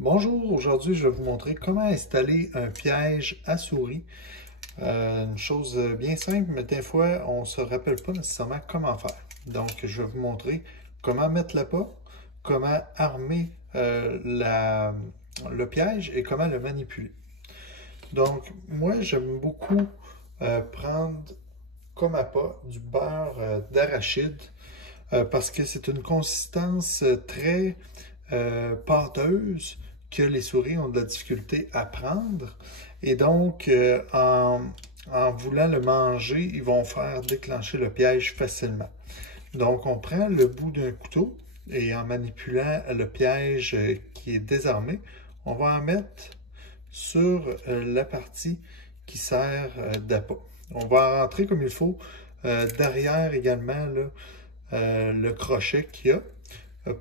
Bonjour, aujourd'hui je vais vous montrer comment installer un piège à souris. Une chose bien simple, mais des fois on ne se rappelle pas nécessairement comment faire. Donc je vais vous montrer comment mettre l'appât, comment armer le piège et comment le manipuler. Donc moi j'aime beaucoup prendre comme appât du beurre d'arachide parce que c'est une consistance très pâteuse que les souris ont de la difficulté à prendre. Et donc, en voulant le manger, ils vont faire déclencher le piège facilement. Donc, on prend le bout d'un couteau et en manipulant le piège qui est désarmé, on va en mettre sur la partie qui sert d'appât. On va rentrer comme il faut derrière également là, le crochet qu'il y a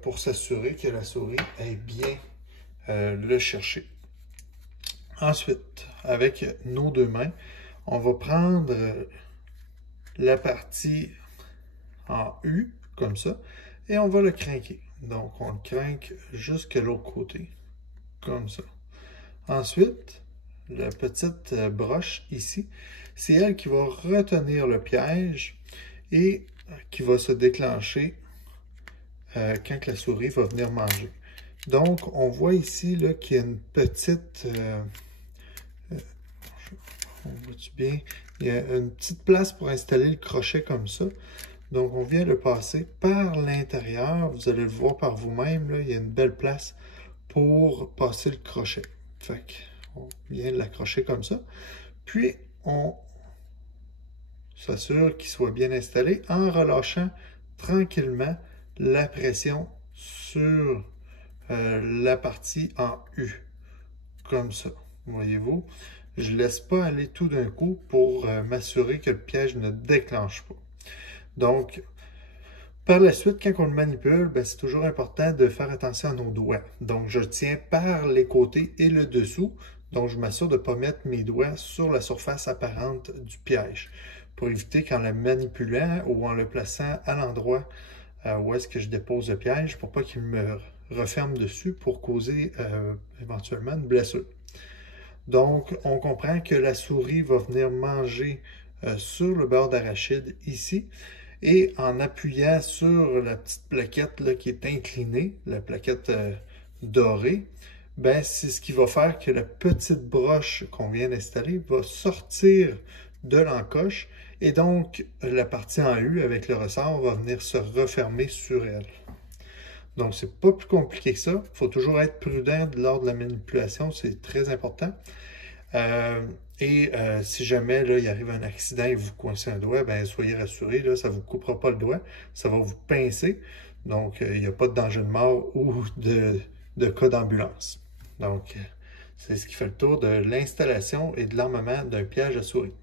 pour s'assurer que la souris ait bien le chercher. Ensuite, avec nos deux mains, on va prendre la partie en U, comme ça, et on va le crinquer. Donc, on le crinque jusqu'à l'autre côté, comme ça. Ensuite, la petite broche ici, c'est elle qui va retenir le piège et qui va se déclencher quand la souris va venir manger. Donc, on voit ici qu'il y a une petite... on voit-tu bien? Il y a une petite place pour installer le crochet comme ça. Donc, on vient le passer par l'intérieur. Vous allez le voir par vous-même. Il y a une belle place pour passer le crochet. Fait qu'on vient l'accrocher comme ça. Puis, on s'assure qu'il soit bien installé en relâchant tranquillement la pression sur la partie en U, comme ça, voyez-vous. Je ne laisse pas aller tout d'un coup pour m'assurer que le piège ne déclenche pas. Donc, par la suite, quand on le manipule, c'est toujours important de faire attention à nos doigts. Donc, je tiens par les côtés et le dessous. Donc, je m'assure de ne pas mettre mes doigts sur la surface apparente du piège pour éviter qu'en le manipulant ou en le plaçant à l'endroit où est-ce que je dépose le piège pour pas qu'il me referme dessus pour causer éventuellement une blessure. Donc, on comprend que la souris va venir manger sur le beurre d'arachide ici et en appuyant sur la petite plaquette là, qui est inclinée, la plaquette dorée, c'est ce qui va faire que la petite broche qu'on vient d'installer va sortir de l'encoche et donc la partie en U avec le ressort va venir se refermer sur elle. Donc, c'est pas plus compliqué que ça. Il faut toujours être prudent lors de la manipulation, c'est très important. Si jamais là, il arrive un accident et vous coincez un doigt, soyez rassurés, là, ça ne vous coupera pas le doigt, ça va vous pincer. Donc, il n'y a pas de danger de mort ou de cas d'ambulance. Donc, c'est ce qui fait le tour de l'installation et de l'armement d'un piège à souris.